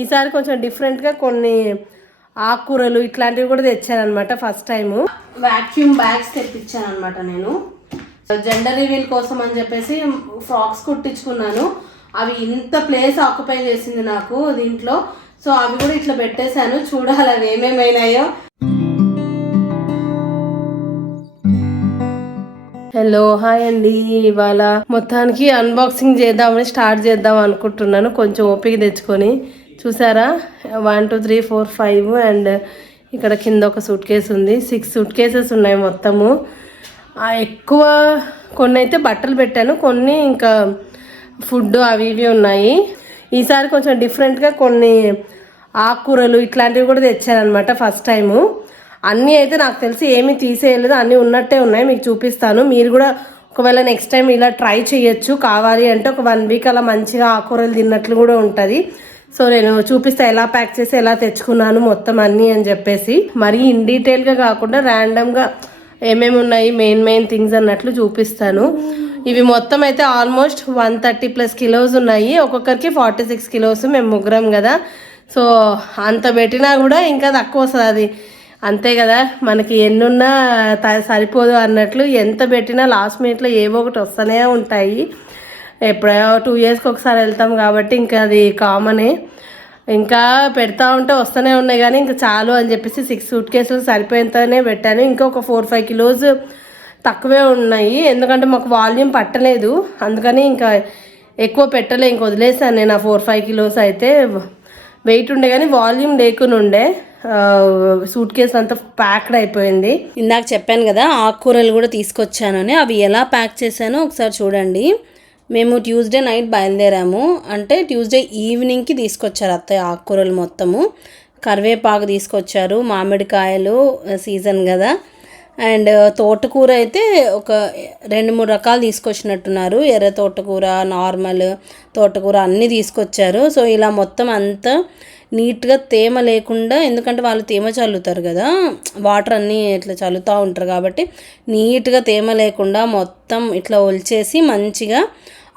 ఈసారి కొంచెం డిఫరెంట్గా కొన్ని ఆకుకూరలు ఇట్లాంటివి కూడా తెచ్చానమాట ఫస్ట్ టైము వాక్యూమ్ బ్యాగ్స్ తెప్పించాను అనమాట నేను జెండర్ రివీల్ కోసం అని చెప్పేసి ఫ్రాక్స్ కుట్టించుకున్నాను. అవి ఇంత ప్లేస్ ఆక్యుపై చేసింది నాకు దీంట్లో. సో అవి కూడా ఇట్లా పెట్టేశాను. చూడాలి అవి ఏమేమైనాయో హలో హాయ్ అండి. ఇవాళ మొత్తానికి అన్బాక్సింగ్ చేద్దామని స్టార్ట్ చేద్దాం అనుకుంటున్నాను. కొంచెం ఓపిక తెచ్చుకొని. చూసారా? One two three four five and ఇక్కడ కింద ఒక సూట్ కేసు ఉంది. సిక్స్ సూట్ కేసెస్ ఉన్నాయి మొత్తము. ఎక్కువ కొన్ని అయితే బట్టలు పెట్టాను. కొన్ని ఇంకా ఫుడ్ అవి ఇవి ఉన్నాయి. ఈసారి కొంచెం డిఫరెంట్గా కొన్ని ఆకుకూరలు ఇట్లాంటివి కూడా తెచ్చానమాట ఫస్ట్ టైము అన్నీ అయితే నాకు తెలిసి ఏమీ తీసేయలేదు. అన్నీ ఉన్నట్టే ఉన్నాయి. మీకు చూపిస్తాను. మీరు కూడా ఒకవేళ నెక్స్ట్ టైం ఇలా ట్రై చేయొచ్చు. కావాలి అంటే ఒక వన్ వీక్ అలా మంచిగా ఆకుకూరలు తిన్నట్లు కూడా ఉంటుంది. సో నేను చూపిస్తే ఎలా ప్యాక్ చేసి ఎలా తెచ్చుకున్నాను మొత్తం అన్నీ అని చెప్పేసి. మరీ ఇన్ డీటెయిల్గా కాకుండా ర్యాండమ్గా ఏమేమి ఉన్నాయి మెయిన్ మెయిన్ థింగ్స్ అన్నట్లు చూపిస్తాను. ఇవి మొత్తం అయితే almost one thirty plus kilos ఉన్నాయి. ఒక్కొక్కరికి ఫార్టీ సిక్స్ కిలోస్ మేము ముగ్గురం కదా. సో అంత పెట్టినా కూడా ఇంకా తక్కువ వస్తుంది అది. అంతే కదా మనకి ఎన్నున్నా త- సరిపోదు అన్నట్లు ఎంత పెట్టినా లాస్ట్ మినిట్లో ఏవో ఒకటి వస్తూనే ఉంటాయి. ఎప్పుడో టూ ఇయర్స్కి ఒకసారి వెళ్తాం కాబట్టి ఇంకా అది కామనే ఇంకా పెడతా ఉంటే వస్తూనే ఉన్నాయి కానీ ఇంకా చాలు అని చెప్పేసి సిక్స్ సూట్ కేసులు సరిపోయేంతనే పెట్టాను. ఇంకా ఒక ఫోర్ ఫైవ్ కిలోస్ తక్కువే ఉన్నాయి. ఎందుకంటే మాకు వాల్యూమ్ పట్టలేదు. అందుకని ఇంకా ఎక్కువ పెట్టలే ఇంక వదిలేసాను నేను ఆ ఫోర్ ఫైవ్ కిలోస్ అయితే. వెయిట్ ఉండే కానీ వాల్యూమ్ లేకుండా ఉండే. సూట్ కేస్ అంతా ప్యాక్డ్ అయిపోయింది. ఇందాక చెప్పాను కదా ఆకుకూరలు కూడా తీసుకొచ్చానని అవి ఎలా ప్యాక్ చేశానో ఒకసారి చూడండి. మేము ట్యూస్డే నైట్ బయలుదేరాము. అంటే ట్యూస్డే ఈవినింగ్కి తీసుకొచ్చారు అత్తయ్య ఆకుకూరలు మొత్తము. కరివేపాకు తీసుకొచ్చారు మామిడికాయలు సీజన్ కదా. అండ్ తోటకూర అయితే ఒక రెండు మూడు రకాలు తీసుకొచ్చినట్టున్నారు. ఎర్ర తోటకూర నార్మల్ తోటకూర అన్నీ తీసుకొచ్చారు. సో ఇలా మొత్తం అంతా నీట్గా తేమ లేకుండా ఎందుకంటే వాళ్ళు తేమ చల్లుతారు కదా వాటర్ అన్నీ ఇట్లా చల్లుతూ ఉంటారు కాబట్టి నీట్గా తేమ లేకుండా మొత్తం ఇట్లా ఒలిచేసి మంచిగా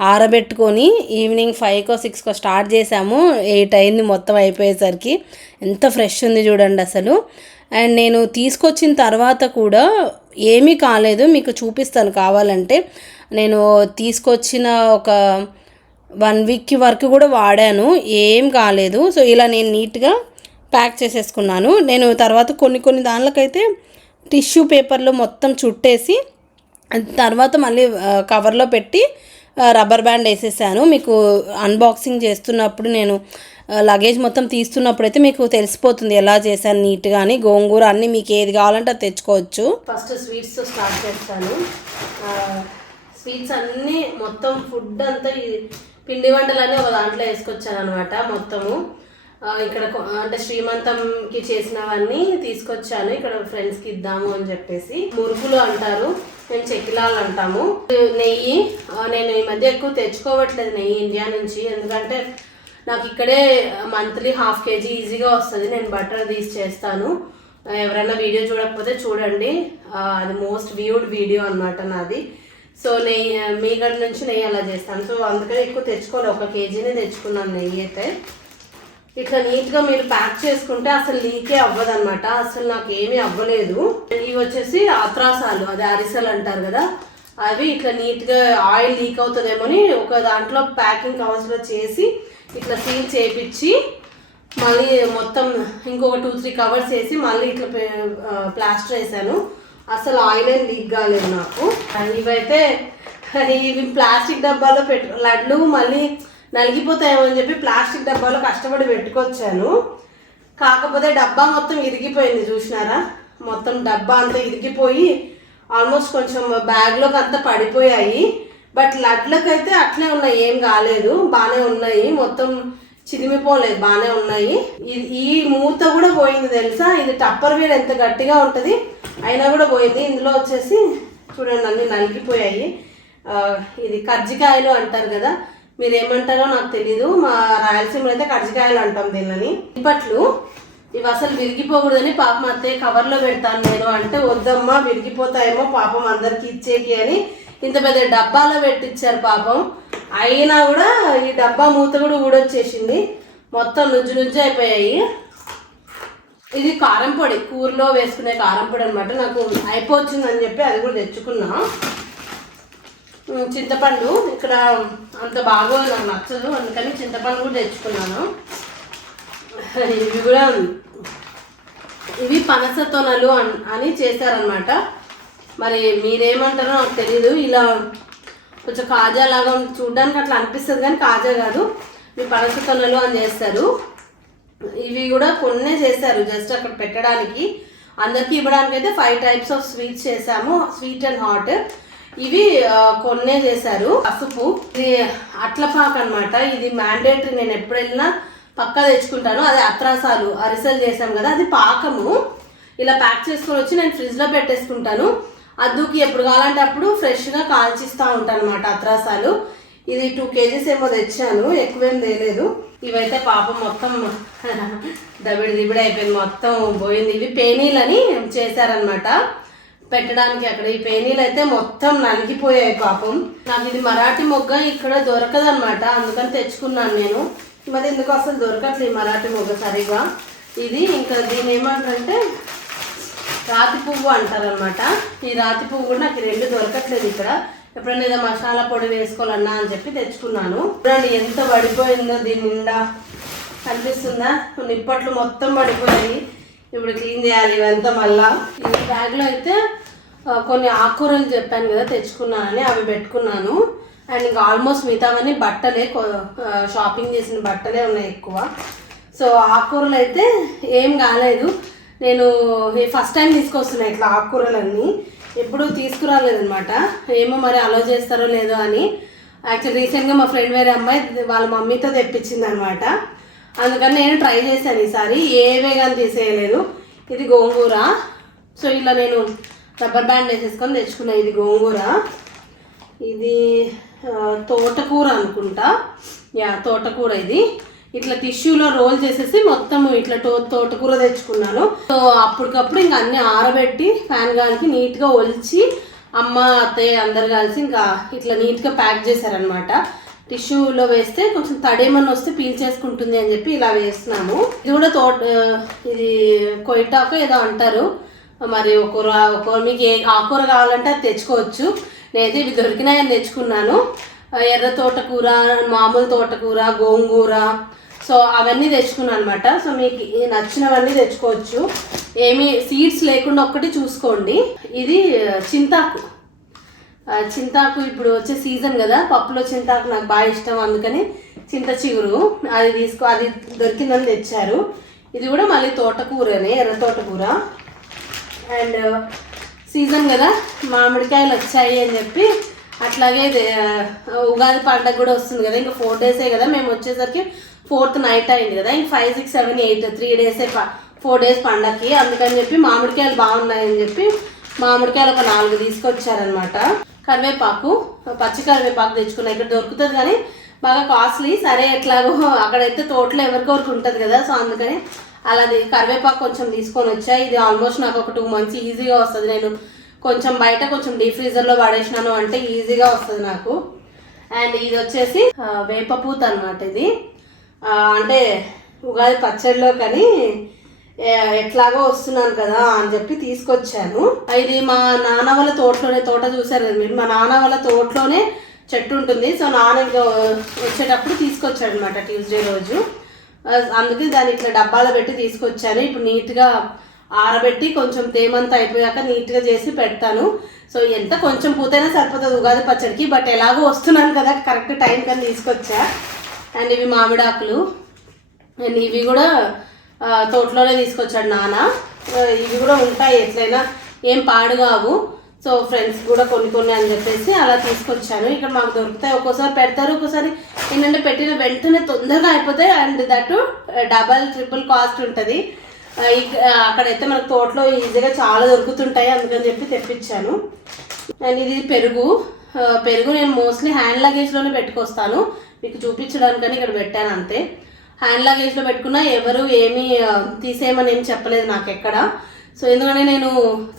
ఆరబెట్టుకొని ఈవినింగ్ ఫైవ్కో సిక్స్కో స్టార్ట్ చేసాము ఎయిట్ అయింది మొత్తం అయిపోయేసరికి. ఎంత ఫ్రెష్ ఉంది చూడండి అసలు. అండ్ నేను తీసుకొచ్చిన తర్వాత కూడా ఏమీ కాలేదు. మీకు చూపిస్తాను కావాలంటే. నేను తీసుకొచ్చిన ఒక వన్ వీక్ వరకు కూడా వాడాను. ఏం కాలేదు. సో ఇలా నేను నీట్గా ప్యాక్ చేసేసుకున్నాను. నేను తర్వాత కొన్ని కొన్ని దానిలకైతే టిష్యూ పేపర్లో మొత్తం చుట్టేసి తర్వాత మళ్ళీ కవర్లో పెట్టి రబ్బర్ బ్యాండ్ వేసేసాను. మీకు అన్బాక్సింగ్ చేస్తున్నప్పుడు నేను లగేజ్ మొత్తం తీస్తున్నప్పుడు అయితే మీకు తెలిసిపోతుంది ఎలా చేశాను నీట్గా అని గోంగూర అన్నీ మీకు ఏది కావాలంటే అది తెచ్చుకోవచ్చు. ఫస్ట్ స్వీట్స్తో స్టార్ట్ చేస్తాను. స్వీట్స్ అన్నీ మొత్తం ఫుడ్ అంతా పిండి వంటలన్నీ ఒక దాంట్లో వేసుకొచ్చాను అనమాట మొత్తము ఇక్కడ అంటే శ్రీమంతంకి చేసినవన్నీ తీసుకొచ్చాను. ఇక్కడ ఫ్రెండ్స్కి ఇద్దాము అని చెప్పేసి మురుకులు అంటారు. మేము చెక్కిలాలు అంటాము నెయ్యి నేను ఈ మధ్య ఎక్కువ తెచ్చుకోవట్లేదు నెయ్యి ఇండియా నుంచి. ఎందుకంటే నాకు ఇక్కడే మంత్లీ హాఫ్ కేజీ ఈజీగా వస్తుంది. నేను బటర్ తీసి చేస్తాను. ఎవరైనా వీడియో చూడకపోతే చూడండి. అది మోస్ట్ వ్యూడ్ వీడియో అన్నమాట నాది. సో నెయ్యి మీ గడి నుంచి నెయ్యి అలా చేస్తాను. సో అందుకని ఎక్కువ తెచ్చుకోవాలి ఒక కేజీనే తెచ్చుకున్నాను నెయ్యి అయితే. ఇట్లా నీట్గా మీరు ప్యాక్ చేసుకుంటే అసలు లీకే అవ్వదు అనమాట అసలు నాకు ఏమీ అవ్వలేదు. ఇవి వచ్చేసి అత్రాసాలు అది అరిసెలు అంటారు కదా. అవి ఇట్లా నీట్గా ఆయిల్ లీక్ అవుతుందేమోని ఒక దాంట్లో ప్యాకింగ్ కవర్స్లో చేసి ఇట్లా సీల్ చేపించి మళ్ళీ మొత్తం ఇంకొక టూ త్రీ కవర్స్ వేసి మళ్ళీ ఇట్లా ప్లాస్టర్ వేసాను. అసలు ఆయిల్ ఏం లీక్ కాలేదు నాకు. అండ్ ఇవైతే ఇవి ప్లాస్టిక్ డబ్బాలో పెట్టు లడ్లు మళ్ళీ నలిగిపోతాయేమో అని చెప్పి ప్లాస్టిక్ డబ్బాలో కష్టపడి పెట్టుకొచ్చాను. కాకపోతే డబ్బా మొత్తం ఇరిగిపోయింది చూసినారా? మొత్తం డబ్బా అంతా ఇరిగిపోయి ఆల్మోస్ట్ కొంచెం బ్యాగ్లోకి అంతా పడిపోయాయి. బట్ లడ్లకైతే అట్లే ఉన్నాయి ఏం కాలేదు. బాగానే ఉన్నాయి. మొత్తం చిరిమిపోలేదు బాగానే ఉన్నాయి. ఇది ఈ మూత కూడా పోయింది తెలుసా? ఇది టప్పర్ వేర్ ఎంత గట్టిగా ఉంటుంది అయినా కూడా పోయింది. ఇందులో వచ్చేసి చూడండి అన్ని నలిగిపోయాయి. ఇది కజ్జికాయలు అంటారు కదా మీరు ఏమంటారో నాకు తెలీదు. మా రాయలసీమలో అయితే కడిచికాయలు అంటాం దీనిని. ఇప్పట్లు ఇవి అసలు విరిగిపోకూడదని పాపం అత్తయ్య కవర్లో పెడతాను నేను అంటే వద్దమ్మా విరిగిపోతాయేమో పాపం అందరికి ఇచ్చేకి అని ఇంత పెద్ద డబ్బాలో పెట్టించారు పాపం. అయినా కూడా ఈ డబ్బా మూత కూడా ఊడొచ్చేసింది. మొత్తం నుజ్జు నుజ్జు అయిపోయాయి. ఇది కారం పొడి. కూరలో వేసుకునే కారం పొడి అనమాట నాకు అయిపోవచ్చిందని చెప్పి అది కూడా తెచ్చుకున్నా. చింతపండు ఇక్కడ అంత బాగా నాకు నచ్చదు అందుకని చింతపండు కూడా తెచ్చుకున్నాను. ఇవి కూడా ఇవి పనస తొనలు అని చేశారనమాట మరి మీరేమంటారో నాకు తెలియదు ఇలా కొంచెం కాజా లాగా చూడడానికి అట్లా అనిపిస్తుంది కానీ కాజా కాదు. ఇవి పనస తొనలు అని చేస్తారు. ఇవి కూడా కొన్నే చేశారు జస్ట్ అక్కడ పెట్టడానికి. అందరికి ఇవ్వడానికి అయితే ఫైవ్ టైప్స్ ఆఫ్ స్వీట్స్ చేసాము స్వీట్ అండ్ హాట్ ఇవి కొన్నే చేశారు. పసుపు. ఇది అట్లపాక్ అన్నమాట. ఇది మ్యాండేటరీ నేను ఎప్పుడు వెళ్ళినా పక్కా తెచ్చుకుంటాను. అదే అత్రాసాలు. అరిసెలు చేసాం కదా అది పాకము. ఇలా ప్యాక్ చేసుకొని వచ్చి నేను ఫ్రిడ్జ్లో పెట్టేసుకుంటాను. అద్దుకి ఎప్పుడు కావాలంటే అప్పుడు ఫ్రెష్గా కాల్చిస్తూ ఉంటాను అనమాట అత్రాసాలు. ఇది టూ కేజీస్ ఏమో తెచ్చాను. ఎక్కువేం తేలేదు. ఇవైతే పాపం మొత్తం దబిడి దిబిడి అయిపోయింది. మొత్తం పోయింది. ఇవి పేనీలని చేశారనమాట పెట్టడానికి అక్కడ ఈ పేనీలు అయితే మొత్తం నలిగిపోయాయి పాపం. నాకు ఇది మరాఠీ మొగ్గ ఇక్కడ దొరకదనమాట అందుకని తెచ్చుకున్నాను నేను. మరి ఎందుకు అసలు దొరకట్లేదు మరాఠీ మొగ్గ సరిగా? ఇది ఇంకా దీని ఏమంటారంటే రాతి పువ్వు అంటారనమాట ఈ రాతి పువ్వు కూడా నాకు రెండు దొరకట్లేదు ఇక్కడ. ఎప్పుడైనా ఏదో మసాలా పొడి వేసుకోవాలన్నా అని చెప్పి తెచ్చుకున్నాను. చూడండి ఎంత పడిపోయిందో దీని నిండా. కనిపిస్తుందా నిప్పట్లు మొత్తం పడిపోయాయి. ఇప్పుడు క్లీన్ చేయాలి ఇవంతా మళ్ళా. ఈ బ్యాగ్లో అయితే కొన్ని ఆకుకూరలు చెప్పాను కదా తెచ్చుకున్నానని అవి పెట్టుకున్నాను. అండ్ ఇంకా ఆల్మోస్ట్ మిగతావన్నీ బట్టలే షాపింగ్ చేసిన బట్టలే ఉన్నాయి ఎక్కువ. సో ఆకుకూరలు అయితే ఏం కాలేదు. నేను ఫస్ట్ టైం తీసుకొస్తున్నా ఇట్లా ఆకుకూరలన్నీ. ఎప్పుడు తీసుకురాలేదనమాట ఏమో మరి అలో చేస్తారో లేదో అని. యాక్చువల్ రీసెంట్గా మా ఫ్రెండ్ వేరే అమ్మాయి వాళ్ళ మమ్మీతో తెప్పించింది అనమాట అందుకని నేను ట్రై చేశాను ఈసారి. ఏవే కానీ తీసేయలేదు. ఇది గోంగూర. సో ఇలా నేను రబ్బర్ బ్యాండ్ వేసేసుకొని తెచ్చుకున్నా. ఇది గోంగూర. ఇది తోటకూర అనుకుంటా. యా తోటకూర ఇది. ఇట్లా టిష్యూలో రోల్ చేసేసి మొత్తం ఇట్లా తో తోటకూర తెచ్చుకున్నాను. సో అప్పటికప్పుడు ఇంకా అన్నీ ఆరబెట్టి ఫ్యాన్ గాలికి నీట్గా ఒలిచి అమ్మ అత్తయ్య అందరు కలిసి ఇంకా ఇట్లా నీట్గా ప్యాక్ చేశారనమాట టిష్యూలో వేస్తే కొంచెం తడేమన్నా వస్తే పీల్చేసుకుంటుంది అని చెప్పి ఇలా వేస్తున్నాము. ఇది కూడా తోట ఇది కొయిటాక ఏదో అంటారు. మరి ఒక ఒక మీకు ఏ ఆకుకూర కావాలంటే అది తెచ్చుకోవచ్చు. నేనైతే ఇవి దొరికినాయని తెచ్చుకున్నాను. ఎర్ర తోటకూర మామూలు తోటకూర గోంగూర. సో అవన్నీ తెచ్చుకున్నాను అనమాట సో మీకు నచ్చినవన్నీ తెచ్చుకోవచ్చు. ఏమి సీడ్స్ లేకుండా ఒక్కటి చూసుకోండి. ఇది చింతాకు. చింతాకు ఇప్పుడు వచ్చే సీజన్ కదా. పప్పులో చింతాకు నాకు బాగా ఇష్టం. అందుకని చింత చిగురు అది తీసుకో అది దొరికిందని తెచ్చారు. ఇది కూడా మళ్ళీ తోటకూరనే ఎర్ర తోటకూర. అండ్ సీజన్ కదా మామిడికాయలు వచ్చాయి అని చెప్పి అట్లాగే ఉగాది పండగ కూడా వస్తుంది కదా ఇంకా ఫోర్ డేసే కదా మేము వచ్చేసరికి ఫోర్త్ నైట్ అయింది కదా ఇంక five six seven eight three డేసే ఫోర్ డేస్ పండగకి అందుకని చెప్పి మామిడికాయలు బాగున్నాయని చెప్పి మామిడికాయలు ఒక నాలుగు తీసుకొచ్చారనమాట కరివేపాకు పచ్చి కరివేపాకు తెచ్చుకున్నా ఇక్కడ దొరుకుతుంది కానీ బాగా కాస్ట్లీ సరే ఎట్లాగో అక్కడైతే తోటలో ఎవరికొరకు ఉంటుంది కదా సో అందుకని అలాది కరివేపాకు కొంచెం తీసుకొని వచ్చా. ఇది ఆల్మోస్ట్ నాకు ఒక టూ మంత్స్ ఈజీగా వస్తుంది. నేను కొంచెం బయట కొంచెం డీప్ ఫ్రీజర్లో పడేసినాను అంటే ఈజీగా వస్తుంది నాకు. అండ్ ఇది వచ్చేసి వేపపూత అనమాట ఇది. అంటే ఉగాది పచ్చడిలో కానీ ఎట్లాగో వస్తున్నాను కదా అని చెప్పి తీసుకొచ్చాను. ఇది మా నాన్న వాళ్ళ తోటలోనే తోట చూసారు కదా మీరు? మా నాన్న వాళ్ళ తోటలోనే చెట్టు ఉంటుంది. సో నాన్న వచ్చేటప్పుడు తీసుకొచ్చాడు అనమాట ట్యూస్డే రోజు. అందుకే దాన్ని ఇట్లా డబ్బాలో పెట్టి తీసుకొచ్చాను. ఇప్పుడు నీట్గా ఆరబెట్టి కొంచెం తేమంతా అయిపోయాక నీట్గా చేసి పెడతాను. సో ఎంత కొంచెం పూతైనా సరిపోతుంది ఉగాది పచ్చడికి బట్ ఎలాగో వస్తున్నాను కదా కరెక్ట్ టైం కానీ తీసుకొచ్చా. అండ్ ఇవి మామిడాకులు. అండ్ ఇవి కూడా తోటలోనే తీసుకొచ్చాడు నాన్న. ఇవి కూడా ఉంటాయి ఎట్లయినా. ఏం పాడు కావు సో ఫ్రెండ్స్ కూడా కొన్ని కొన్ని అని చెప్పేసి అలా తీసుకొచ్చాను. ఇక్కడ మాకు దొరుకుతాయి. ఒక్కోసారి పెడతారు ఒక్కోసారి ఏంటంటే పెట్టిన వెంటనే తొందరగా అయిపోతాయి. And that double triple cost ఉంటుంది. అక్కడైతే మనకు తోటలో ఈజీగా చాలా దొరుకుతుంటాయి అందుకని చెప్పి తెప్పించాను. అండ్ ఇది పెరుగు. పెరుగు నేను మోస్ట్లీ హ్యాండ్ లగేజ్లోనే పెట్టుకొస్తాను. మీకు చూపించడానికని ఇక్కడ పెట్టాను అంతే. హ్యాండ్ లగేజ్లో పెట్టుకున్నా ఎవరు ఏమీ తీసేయమని ఏం చెప్పలేదు నాకు ఎక్కడ సో ఎందుకంటే నేను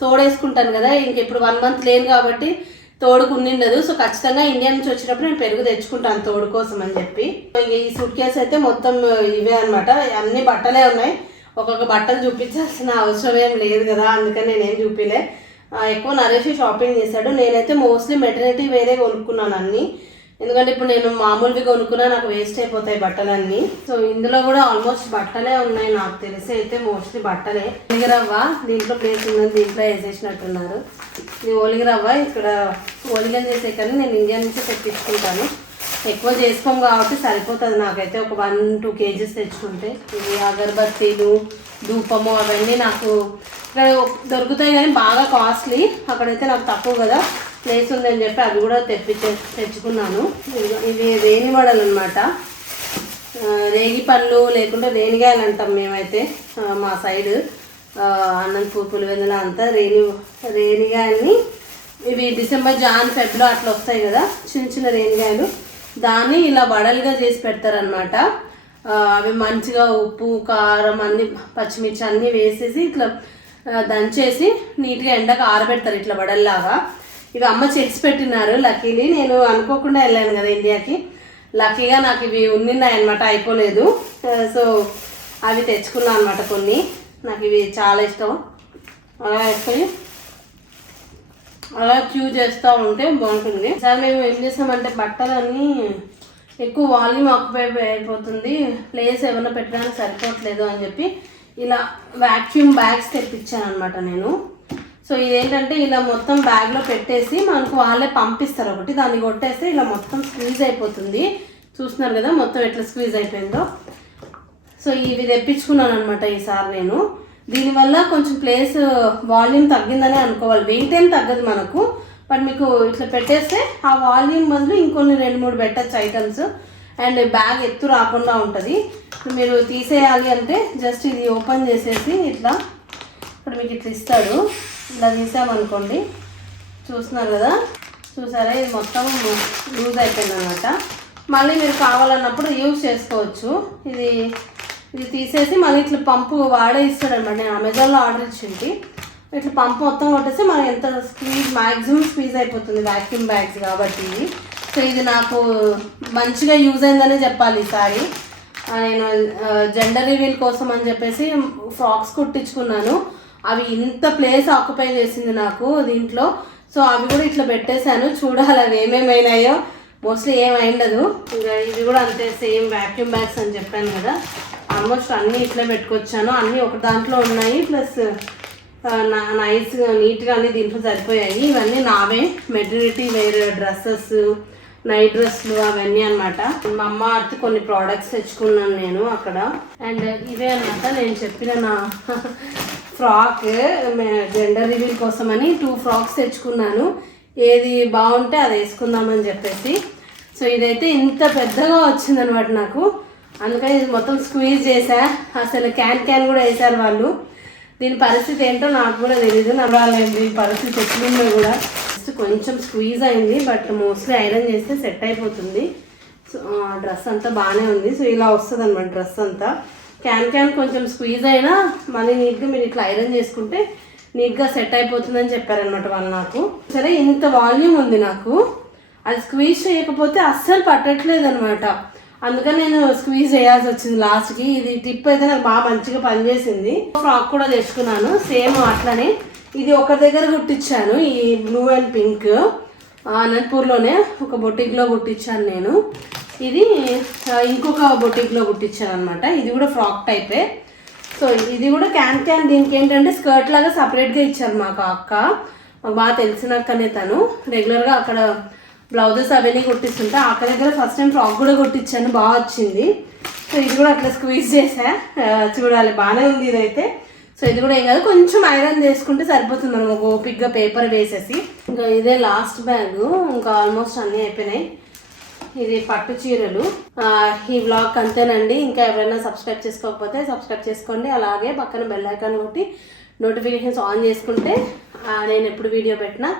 తోడేసుకుంటాను కదా ఇంకెప్పుడు వన్ మంత్ లేను కాబట్టి తోడుకు ఉండిండదు సో ఖచ్చితంగా ఇండియా నుంచి వచ్చినప్పుడు నేను పెరుగు తెచ్చుకుంటాను తోడు కోసం అని చెప్పి. ఈ సూట్ కేసు అయితే మొత్తం ఇవే అనమాట అన్ని బట్టలే ఉన్నాయి. ఒక్కొక్క బట్టలు చూపించాల్సిన అవసరం ఏం లేదు కదా అందుకని నేనేం చూపిలే. ఎక్కువ నరేష్ షాపింగ్ చేశాడు. నేనైతే మోస్ట్లీ మెటర్నిటీ వేరే కొనుక్కున్నాను అన్ని. ఎందుకంటే ఇప్పుడు నేను మామూలువి కొనుక్కున్నా నాకు వేస్ట్ అయిపోతాయి బట్టలన్నీ. సో ఇందులో కూడా ఆల్మోస్ట్ బట్టలే ఉన్నాయి నాకు తెలిసి. అయితే మోస్ట్లీ బట్టలే. ఒలిగిరవ్వ దీంట్లో ప్లేస్ ఉందని దీంట్లో వేసేసినట్టున్నారు. ఇది ఒలిగిరవ్వ ఇక్కడ ఓలిగలు చేసే కానీ నేను ఇండియా నుంచే తెప్పించుకుంటాను. ఎక్కువ చేసుకోం కాబట్టి సరిపోతుంది నాకైతే. ఒక వన్ టూ కేజీస్ తెచ్చుకుంటే. ఇవి అగరబత్తీలు ధూపము అవన్నీ నాకు ఇక్కడ దొరుకుతాయి కానీ బాగా కాస్ట్లీ అక్కడైతే నాకు తక్కువ కదా. ప్లేస్ ఉందని చెప్పి అది కూడా తెప్పించే తెచ్చుకున్నాను. ఇవి- రేణి వడలు అనమాట రేగి పళ్ళు లేకుంటే రేణిగాయలు అంటాం మేమైతే మా సైడ్. అన్నంపూర్ పులివెందుల అంతా రేణి రేణిగాయల్ని ఇవి డిసెంబర్ జాన్ ఫెబ్లో అట్లా వస్తాయి కదా చిన్న చిన్న రేణిగాయలు. దాన్ని ఇలా వడలుగా చేసి పెడతారనమాట అవి మంచిగా ఉప్పు కారం అన్ని పచ్చిమిర్చి అన్నీ వేసేసి ఇట్లా దంచేసి నీట్గా ఎండకు ఆరబెడతారు ఇట్లా వడల్లాగా. ఇవి అమ్మ చేసి పెట్టినారు లక్కీలీ నేను అనుకోకుండా వెళ్ళాను కదా ఇండియాకి. లక్కీగా నాకు ఇవి ఉన్నాయి అయిపోలేదు. సో అవి తెచ్చుకున్నాను అనమాట కొన్ని. నాకు ఇవి చాలా ఇష్టం. అలా వేసుకొని అలా క్యూ చేస్తూ ఉంటే బాగుంటుంది. సార్ మేము ఏం చేస్తామంటే బట్టలన్నీ ఎక్కువ వాల్యూమ్ ఆక్యుపై అయిపోతుంది. ప్లేస్ ఏమైనా పెట్టడానికి సరిపోవట్లేదు అని చెప్పి ఇలా వ్యాక్యూమ్ బ్యాగ్స్ తెప్పించాను అనమాట నేను. సో ఇదేంటంటే ఇలా మొత్తం బ్యాగ్లో పెట్టేసి మనకు వాళ్ళే పంపిస్తారు ఒకటి. దాన్ని కొట్టేస్తే ఇలా మొత్తం స్క్వీజ్ అయిపోతుంది. చూస్తున్నారు కదా మొత్తం ఎట్లా స్క్వీజ్ అయిపోయిందో. సో ఇవి తెప్పించుకున్నాను అనమాట ఈసారి నేను. దీనివల్ల కొంచెం ప్లేస్ వాల్యూమ్ తగ్గిందని అనుకోవాలి. వెయిట్ ఏం తగ్గదు మనకు. బట్ మీకు ఇట్లా పెట్టేస్తే ఆ వాల్యూమ్ బదులు ఇంకొన్ని రెండు మూడు పెట్టచ్చు ఐటమ్స్ అండ్ బ్యాగ్ ఎత్తు రాకుండా ఉంటుంది. మీరు తీసేయాలి అంటే జస్ట్ ఇది ఓపెన్ చేసేసి ఇట్లా. ఇప్పుడు మీకు ఇట్లా ఇస్తాడు. ఇలా తీసామనుకోండి చూస్తున్నారు కదా? చూసారా? ఇది మొత్తం లూజ్ అయిపోయింది అనమాట మళ్ళీ మీరు కావాలన్నప్పుడు యూజ్ చేసుకోవచ్చు. ఇది ఇది తీసేసి మళ్ళీ ఇట్లా పంపు వాడే ఇస్తాడనమాట. నేను అమెజాన్లో ఆర్డర్ ఇచ్చింది. ఇట్లా పంపు మొత్తం కొట్టేసి మనం ఎంత స్క్వీజ్ మ్యాక్సిమం స్క్వీజ్ అయిపోతుంది వ్యాక్యూమ్ బ్యాగ్స్ కాబట్టి. సో ఇది నాకు మంచిగా యూజ్ అయిందనే చెప్పాలి ఈసారి. నేను జెండర్ రివీల్ కోసం అని చెప్పేసి ఫ్రాక్స్ కుట్టించుకున్నాను. అవి ఇంత ప్లేస్ ఆక్యుపై చేసింది నాకు దీంట్లో. సో అవి కూడా ఇట్లా పెట్టేశాను. చూడాలి అవి ఏమేమైనాయో. మోస్ట్లీ ఏమైండదు ఇంకా ఇవి కూడా అంతే సేమ్ వ్యాక్యూమ్ బ్యాగ్స్ అని చెప్పాను కదా. ఆల్మోస్ట్ అన్నీ ఇట్లా పెట్టుకొచ్చాను. అన్నీ ఒక దాంట్లో ఉన్నాయి. ప్లస్ నైస్ నీట్గా అన్ని దీంట్లో సరిపోయాయి. ఇవన్నీ నావే. మెటర్నిటీ వేర్ డ్రెస్సెస్ నైట్ డ్రెస్లు అవన్నీ అన్నమాట. మా అమ్మ అత్త కొన్ని ప్రోడక్ట్స్ తెచ్చుకున్నాను నేను అక్కడ. అండ్ ఇవే అన్నమాట. నేను చెప్పిన నా ఫ్రాక్ జెండర్ రివీల్ కోసమని టూ ఫ్రాక్స్ తెచ్చుకున్నాను. ఏది బాగుంటే అది వేసుకుందామని చెప్పేసి. సో ఇదైతే ఇంత పెద్దగా వచ్చిందనమాట నాకు. అందుకని ఇది మొత్తం స్క్వీజ్ చేశా. అసలు క్యాన్ క్యాన్ కూడా వేశారు వాళ్ళు. దీని పరిస్థితి ఏంటో నాకు కూడా తెలియదు నవ్వాలండి దీని పరిస్థితి ఎట్లుందో కూడా. జస్ట్ కొంచెం స్క్వీజ్ అయింది బట్ మోస్ట్లీ ఐరన్ చేస్తే సెట్ అయిపోతుంది. సో డ్రెస్ అంతా బాగానే ఉంది. సో ఇలా వస్తుంది అనమాట డ్రెస్ అంతా. క్యాన్ క్యాన్ కొంచెం స్క్వీజ్ అయినా మళ్ళీ నీట్గా మీరు ఇట్లా ఐరన్ చేసుకుంటే నీట్గా సెట్ అయిపోతుందని చెప్పారనమాట వాళ్ళు నాకు. సరే ఇంత వాల్యూమ్ ఉంది నాకు. అది స్క్వీజ్ చేయకపోతే అస్సలు పట్టట్లేదు అనమాట అందుకని నేను స్క్వీజ్ చేయాల్సి వచ్చింది లాస్ట్కి ఇది టిప్ అయితే నాకు బాగా మంచిగా పనిచేసింది. ఫ్రాక్ కూడా తెచ్చుకున్నాను. సేమ్ అట్లనే. ఇది ఒక దగ్గర కుట్టించాను. ఈ బ్లూ అండ్ పింక్ అనంతపూర్లోనే ఒక బొటిక్లో కుట్టించాను నేను. ఇది ఇంకొక బొటిక్లో కుట్టించాను అనమాట ఇది కూడా ఫ్రాక్ టైపే సో ఇది కూడా క్యాన్ క్యాన్ దీనికి ఏంటంటే స్కర్ట్ లాగా సపరేట్గా ఇచ్చారు మాకు అక్క. మాకు బాగా తెలిసిన అక్కనే తను. రెగ్యులర్గా అక్కడ బ్లౌజెస్ అవన్నీ కుట్టిస్తుంటే అక్క దగ్గర ఫస్ట్ టైం ఫ్రాక్ కూడా కుట్టించాను. బాగా వచ్చింది. సో ఇది కూడా అట్లా స్క్వీజ్ చేసా. చూడాలి. బాగానే ఉంది ఇదైతే. సో ఇది కూడా ఏం కాదు. కొంచెం ఐరన్ చేసుకుంటే సరిపోతుంది. మనం ఓపిక్గా పేపర్ వేసేసి. ఇంకా ఇదే లాస్ట్ బ్యాగ్ ఇంకా ఆల్మోస్ట్ అన్నీ అయిపోయినాయి. ఇది పట్టు చీరలు. ఈ బ్లాగ్ అంతేనండి. ఇంకా ఎవరైనా సబ్స్క్రైబ్ చేసుకోకపోతే సబ్స్క్రైబ్ చేసుకోండి. అలాగే పక్కన బెల్ ఐకాన్ ఒకటి నోటిఫికేషన్స్ ఆన్ చేసుకుంటే నేను ఎప్పుడు వీడియో పెట్టినా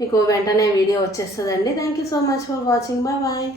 మీకు వెంటనే వీడియో వచ్చేస్తుందండి. Thank you so much for watching bye bye